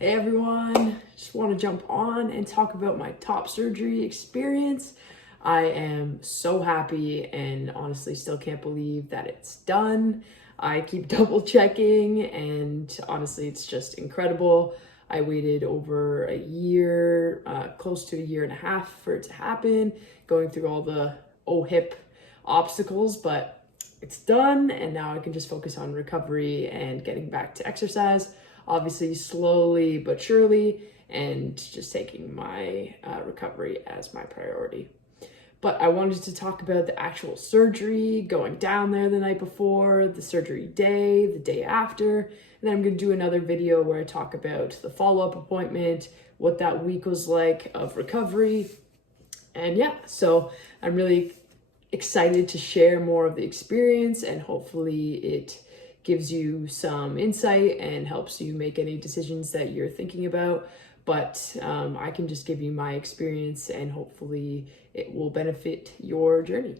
Hey everyone, just want to jump on and talk about my top surgery experience. I am so happy and honestly still can't believe that it's done. I keep double checking and honestly it's just incredible. I waited over a year, close to a year and a half for it to happen, going through all the hip obstacles, but it's done and now I can just focus on recovery and getting back to exercise. Obviously slowly but surely, and just taking my recovery as my priority. But I wanted to talk about the actual surgery, going down there the night before, the surgery day, the day after, and then I'm going to do another video where I talk about the follow-up appointment, what that week was like of recovery. And yeah, so I'm really excited to share more of the experience, and hopefully it gives you some insight and helps you make any decisions that you're thinking about. But I can just give you my experience and hopefully it will benefit your journey.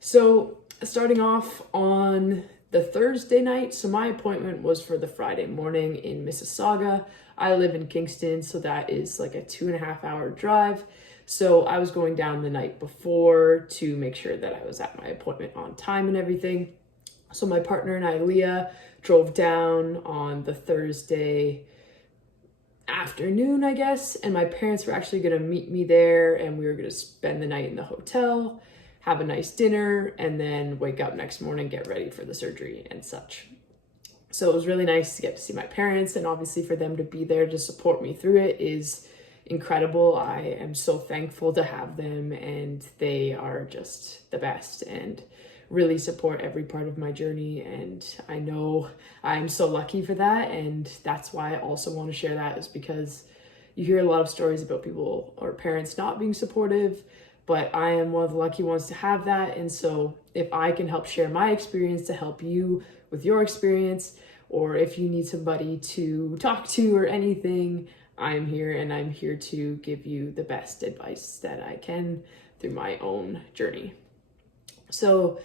So starting off on the Thursday night, so my appointment was for the Friday morning in Mississauga. I live in Kingston, so that is like a 2.5 hour drive. So I was going down the night before to make sure that I was at my appointment on time and everything. So my partner and I, Leah, drove down on the Thursday afternoon, I guess, and my parents were actually going to meet me there, and we were going to spend the night in the hotel, have a nice dinner, and then wake up next morning, get ready for the surgery and such. So it was really nice to get to see my parents, and obviously for them to be there to support me through it is incredible. I am so thankful to have them, and they are just the best and really support every part of my journey, and I know I'm so lucky for that. And that's why I also want to share that, is because you hear a lot of stories about people or parents not being supportive, but I am one of the lucky ones to have that. And so if I can help share my experience to help you with your experience, or if you need somebody to talk to or anything, I'm here, and I'm here to give you the best advice that I can through my own journey. So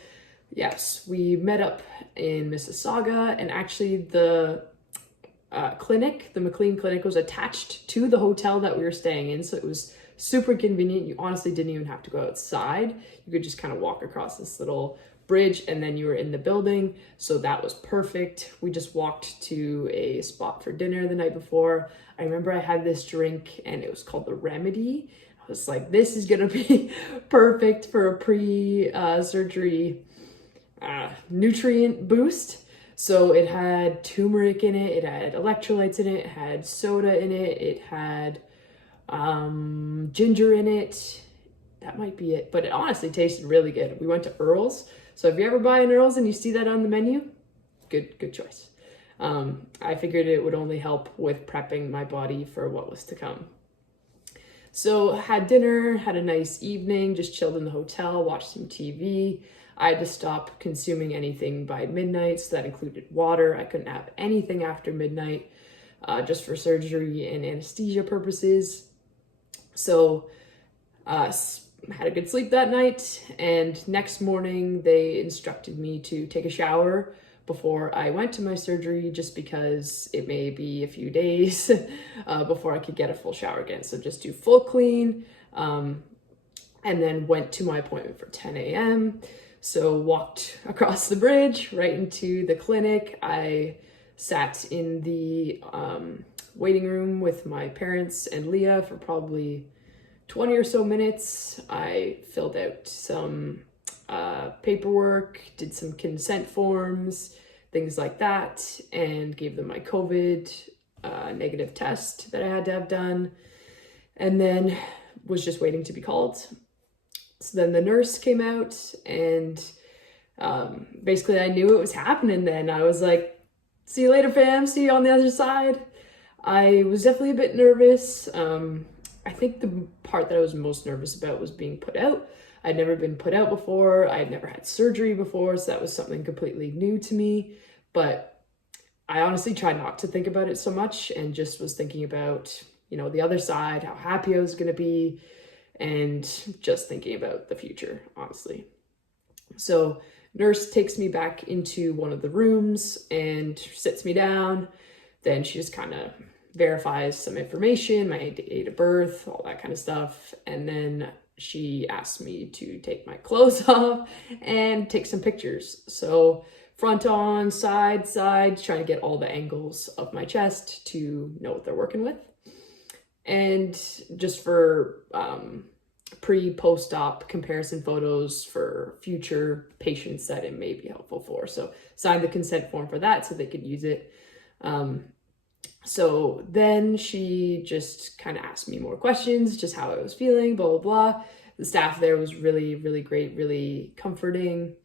yes, we met up in Mississauga, and actually the clinic, the McLean Clinic, was attached to the hotel that we were staying in. So it was super convenient. You honestly didn't even have to go outside. You could just kind of walk across this little bridge and then you were in the building. So that was perfect. We just walked to a spot for dinner the night before. I remember I had this drink and it was called the Remedy. I was like, this is gonna be perfect for a pre-surgery nutrient boost. So it had turmeric in it, it had electrolytes in it had soda in it, it had ginger in it. That might be it, but it honestly tasted really good. We went to Earl's. So if you ever buy an Earl's and you see that on the menu, good choice. I figured it would only help with prepping my body for what was to come. So had dinner, had a nice evening, just chilled in the hotel, watched some TV. I had to stop consuming anything by midnight, so that included water. I couldn't have anything after midnight, just for surgery and anesthesia purposes. So had a good sleep that night, and next morning they instructed me to take a shower before I went to my surgery, just because it may be a few days before I could get a full shower again. So just do full clean, and then went to my appointment for 10 a.m. So walked across the bridge right into the clinic. I sat in the waiting room with my parents and Leah for probably 20 or so minutes. I filled out some paperwork, did some consent forms, things like that, and gave them my COVID negative test that I had to have done, and then was just waiting to be called. So then the nurse came out, and basically I knew it was happening then. I was like, see you later, fam, see you on the other side. I was definitely a bit nervous. I think the part that I was most nervous about was being put out. I'd never been put out before. I had never had surgery before, so that was something completely new to me. But I honestly tried not to think about it so much, and just was thinking about, the other side, how happy I was going to be, and just thinking about the future, honestly. So nurse takes me back into one of the rooms and sits me down. Then she just kind of verifies some information, my date of birth, all that kind of stuff. And then she asked me to take my clothes off and take some pictures. So front on, side, trying to get all the angles of my chest to know what they're working with. And just for pre-post-op comparison photos for future patients that it may be helpful for. So signed the consent form for that so they could use it. So then she just kind of asked me more questions, just how I was feeling, blah, blah, blah. The staff there was really, really great, really comforting.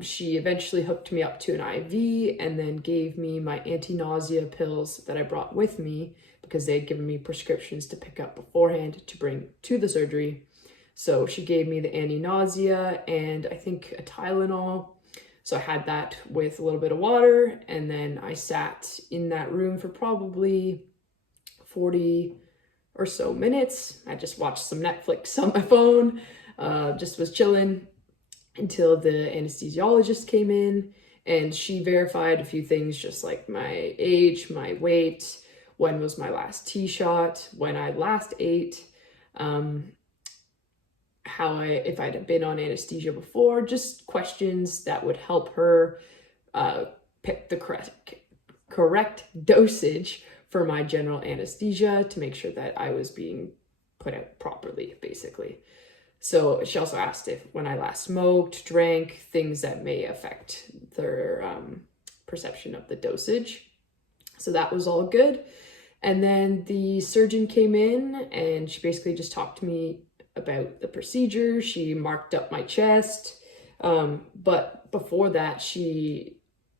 She eventually hooked me up to an IV and then gave me my anti-nausea pills that I brought with me because they had given me prescriptions to pick up beforehand to bring to the surgery. So she gave me the anti-nausea and I think a Tylenol. So I had that with a little bit of water, and then I sat in that room for probably 40 or so minutes. I just watched some Netflix on my phone, just was chilling until the anesthesiologist came in, and she verified a few things, just like my age, my weight, when was my last T-shot, when I last ate, if I'd been on anesthesia before, just questions that would help her pick the correct dosage for my general anesthesia to make sure that I was being put out properly, basically. So she also asked if when I last smoked, drank, things that may affect their perception of the dosage. So that was all good. And then the surgeon came in and she basically just talked to me about the procedure. She marked up my chest. But before that, she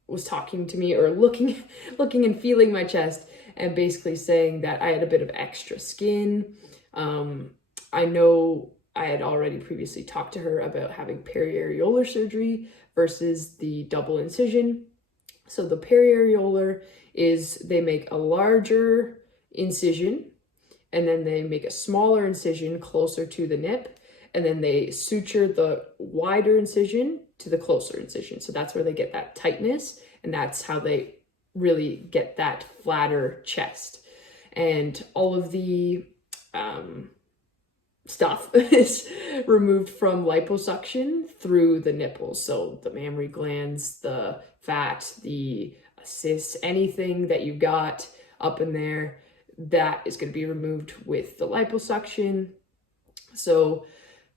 was talking to me or looking and feeling my chest and basically saying that I had a bit of extra skin. I know I had already previously talked to her about having periareolar surgery versus the double incision. So the periareolar is they make a larger incision and then they make a smaller incision closer to the nip, and then they suture the wider incision to the closer incision. So that's where they get that tightness, and that's how they really get that flatter chest. And all of the stuff is removed from liposuction through the nipples. So the mammary glands, the fat, the cysts, anything that you've got up in there, that is going to be removed with the liposuction. So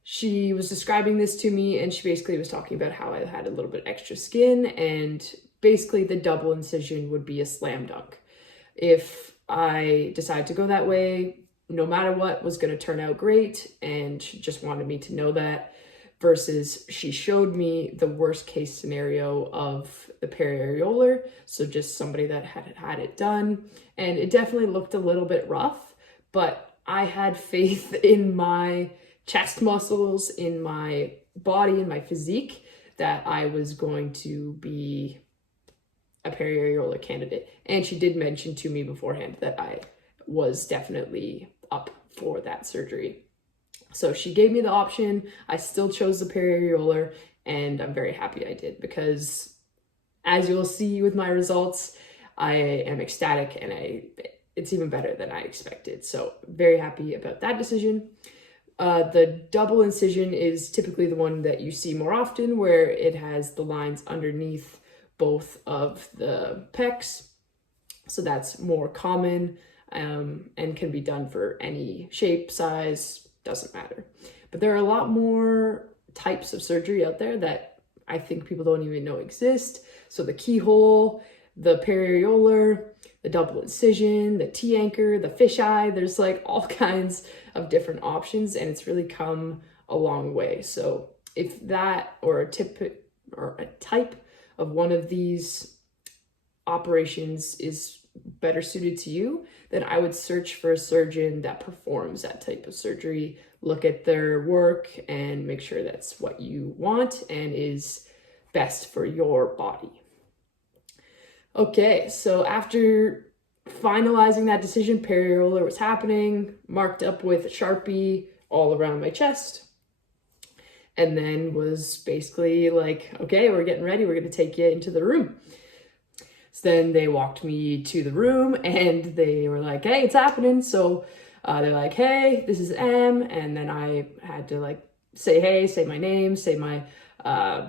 she was describing this to me, and she basically was talking about how I had a little bit extra skin, and basically the double incision would be a slam dunk. If I decided to go that way, no matter what, was going to turn out great, and she just wanted me to know that, versus she showed me the worst case scenario of the periareolar, so just somebody that had it done, and it definitely looked a little bit rough, but I had faith in my chest muscles, in my body, in my physique, that I was going to be a periareolar candidate. And she did mention to me beforehand that I was definitely up for that surgery. So she gave me the option. I still chose the periareolar, and I'm very happy I did, because as you'll see with my results, I am ecstatic, and it's even better than I expected. So very happy about that decision. The double incision is typically the one that you see more often, where it has the lines underneath both of the pecs. So that's more common, and can be done for any shape, size, doesn't matter. But there are a lot more types of surgery out there that I think people don't even know exist. So the keyhole, the periareolar, the double incision, the T-anchor, the fisheye, there's like all kinds of different options, and it's really come a long way. So if that or a type of one of these operations is better suited to you, then I would search for a surgeon that performs that type of surgery, look at their work, and make sure that's what you want and is best for your body. Okay, so after finalizing that decision, periareolar was happening, marked up with a Sharpie all around my chest, and then was basically like, okay, we're getting ready, we're going to take you into the room. So then they walked me to the room and they were like, hey, it's happening. So they're like, hey, this is M. And then I had to like say, hey, say my name, say my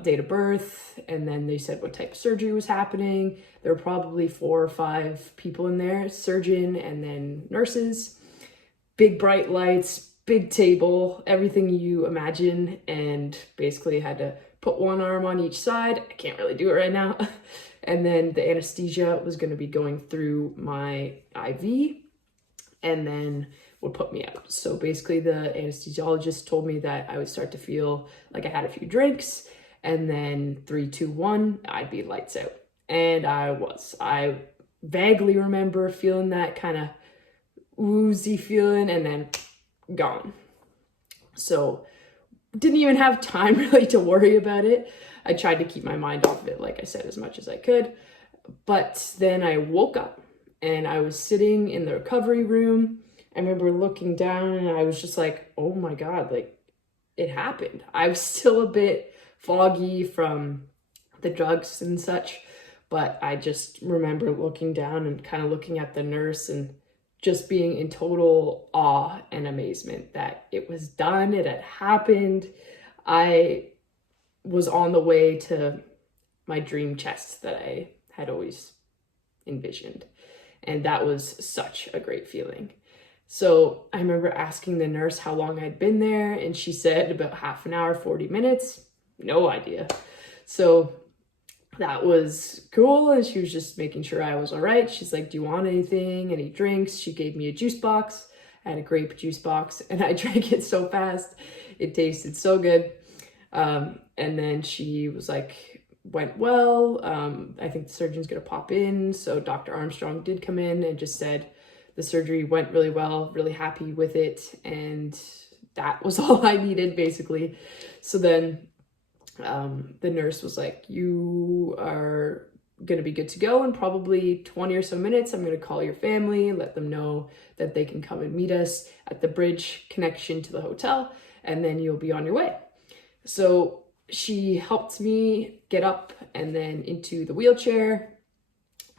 date of birth. And then they said what type of surgery was happening. There were probably 4 or 5 people in there, surgeon and then nurses, big bright lights, big table, everything you imagine. And basically had to put one arm on each side. I can't really do it right now. And then the anesthesia was going to be going through my IV and then would put me out. So basically the anesthesiologist told me that I would start to feel like I had a few drinks and then 3, 2, 1, I'd be lights out. And I vaguely remember feeling that kind of woozy feeling and then gone. So didn't even have time really to worry about it. I tried to keep my mind off of it, like I said, as much as I could. But then I woke up and I was sitting in the recovery room. I remember looking down and I was just like, oh my God, like it happened. I was still a bit foggy from the drugs and such, but I just remember looking down and kind of looking at the nurse and just being in total awe and amazement that it was done, it had happened. I was on the way to my dream chest that I had always envisioned. And that was such a great feeling. So I remember asking the nurse how long I'd been there, and she said about half an hour, 40 minutes. No idea. So that was cool, and she was just making sure I was all right. She's like, do you want anything, any drinks? She gave me a juice box. I had a grape juice box, and I drank it so fast. It tasted so good. And then she was like, went well. I think the surgeon's gonna pop in. So Dr. Armstrong did come in and just said the surgery went really well, really happy with it. And that was all I needed, basically. So then the nurse was like, you are gonna be good to go in probably 20 or so minutes. I'm gonna call your family, let them know that they can come and meet us at the bridge connection to the hotel, and then you'll be on your way. So she helped me get up and then into the wheelchair,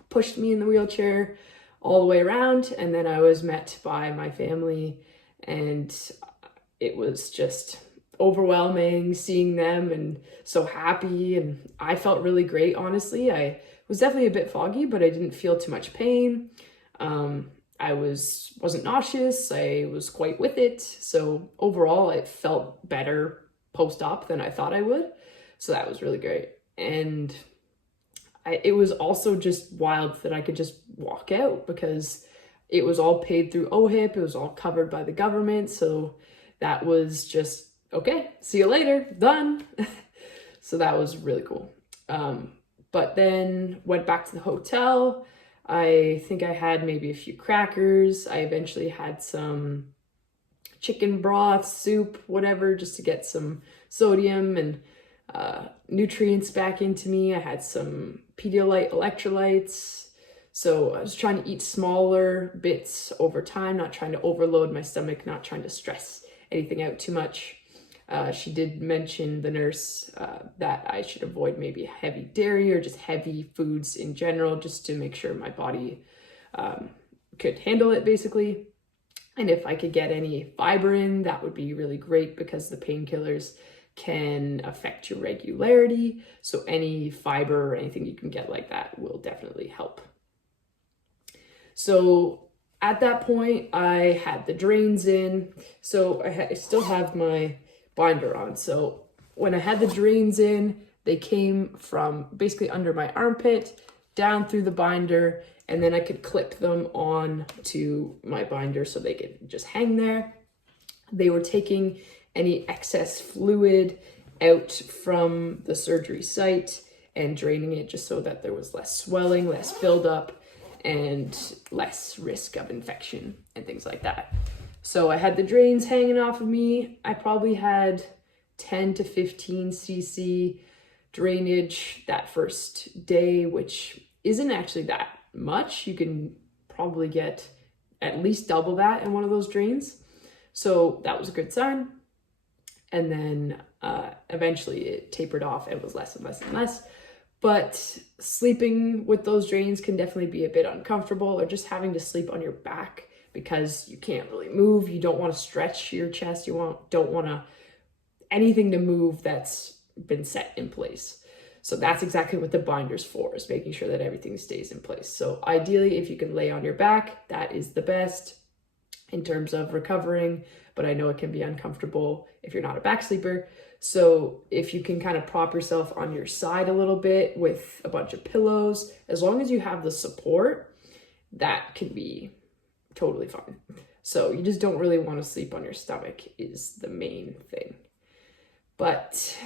pushed me in the wheelchair all the way around, and then I was met by my family, and it was just overwhelming seeing them and so happy, and I felt really great, honestly. I was definitely a bit foggy, but I didn't feel too much pain. I wasn't nauseous. I was quite with it. So overall, it felt better post-op than I thought I would. So that was really great. And it was also just wild that I could just walk out because it was all paid through OHIP. It was all covered by the government. So that was just, okay, see you later, done. So that was really cool. But then went back to the hotel. I think I had maybe a few crackers. I eventually had some chicken broth, soup, whatever, just to get some sodium and nutrients back into me. I had some Pedialyte electrolytes. So I was trying to eat smaller bits over time, not trying to overload my stomach, not trying to stress anything out too much. She did mention, the nurse, that I should avoid maybe heavy dairy or just heavy foods in general, just to make sure my body could handle it, basically. And if I could get any fiber in, that would be really great because the painkillers can affect your regularity. So any fiber or anything you can get like that will definitely help. So at that point, I had the drains in. So I still have my binder on. So when I had the drains in, they came from basically under my armpit, down through the binder, and then I could clip them on to my binder so they could just hang there. They were taking any excess fluid out from the surgery site and draining it just so that there was less swelling, less buildup, and less risk of infection and things like that. So I had the drains hanging off of me. I probably had 10 to 15 cc drainage that first day, which isn't actually that much. You can probably get at least double that in one of those drains. So that was a good sign. And then eventually it tapered off. It was less and less and less. But sleeping with those drains can definitely be a bit uncomfortable, or just having to sleep on your back because you can't really move. You don't want to stretch your chest. Don't want anything to move that's been set in place. So that's exactly what the binder's for, is making sure that everything stays in place. So ideally, if you can lay on your back, that is the best in terms of recovering, but I know it can be uncomfortable if you're not a back sleeper. So if you can kind of prop yourself on your side a little bit with a bunch of pillows, as long as you have the support, that can be totally fine. So you just don't really want to sleep on your stomach is the main thing. But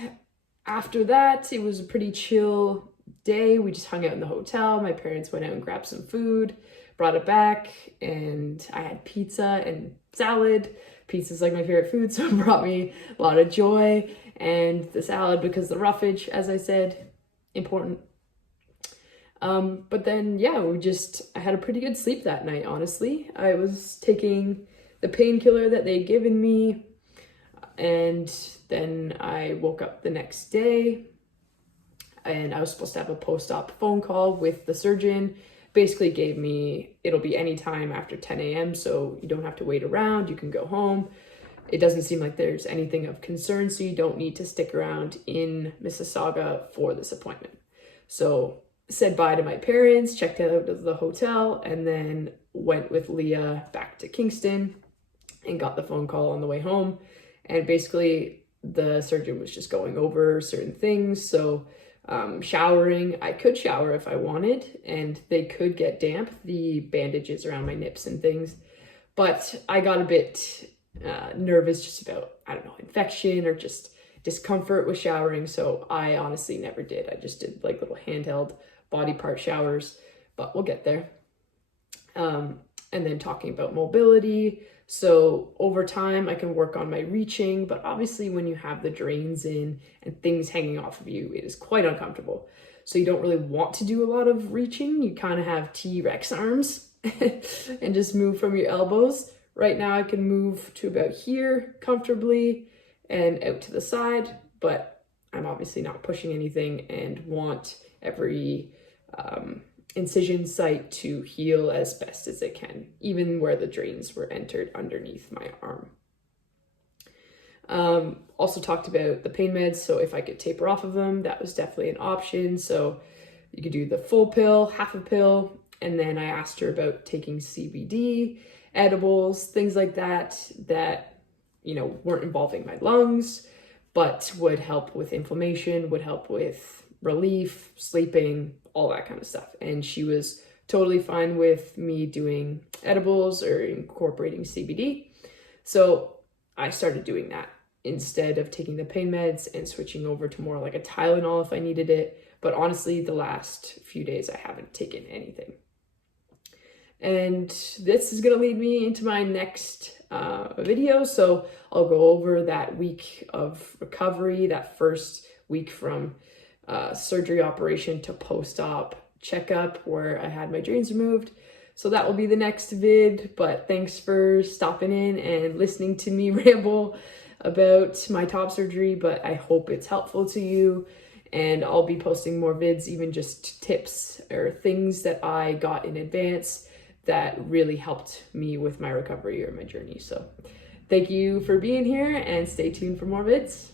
after that, it was a pretty chill day. We just hung out in the hotel. My parents went out and grabbed some food, brought it back, and I had pizza and salad. Pizza's like my favorite food, so it brought me a lot of joy. And the salad, because the roughage, as I said, important. But then, yeah, I had a pretty good sleep that night, honestly. I was taking the painkiller that they'd given me, and then I woke up the next day, and I was supposed to have a post-op phone call with the surgeon. Basically gave me, it'll be any time after 10 a.m. so you don't have to wait around, you can go home. It doesn't seem like there's anything of concern, so you don't need to stick around in Mississauga for this appointment. So said bye to my parents, checked out of the hotel, and then went with Leah back to Kingston and got the phone call on the way home. And basically the surgeon was just going over certain things. So showering, I could shower if I wanted, and they could get damp, the bandages around my nips and things. But I got a bit nervous just about, I don't know, infection or just discomfort with showering. So I honestly never did. I just did like little handheld body part showers, but we'll get there. And then talking about mobility. So over time, I can work on my reaching, but obviously when you have the drains in and things hanging off of you, it is quite uncomfortable. So you don't really want to do a lot of reaching. You kind of have T-Rex arms and just move from your elbows. Right now I can move to about here comfortably and out to the side, but I'm obviously not pushing anything and want every incision site to heal as best as it can, even where the drains were entered underneath my arm. Also talked about the pain meds, so if I could taper off of them, that was definitely an option. So you could do the full pill, half a pill, and then I asked her about taking CBD, edibles, things like that, you know, weren't involving my lungs, but would help with inflammation, would help with relief, sleeping, all that kind of stuff. And she was totally fine with me doing edibles or incorporating CBD. So I started doing that instead of taking the pain meds and switching over to more like a Tylenol if I needed it. But honestly, the last few days I haven't taken anything. And this is going to lead me into my next video. So I'll go over that week of recovery, that first week from surgery operation to post-op checkup where I had my drains removed. So that will be the next vid, but thanks for stopping in and listening to me ramble about my top surgery, but I hope it's helpful to you. And I'll be posting more vids, even just tips or things that I got in advance that really helped me with my recovery or my journey. So thank you for being here and stay tuned for more vids.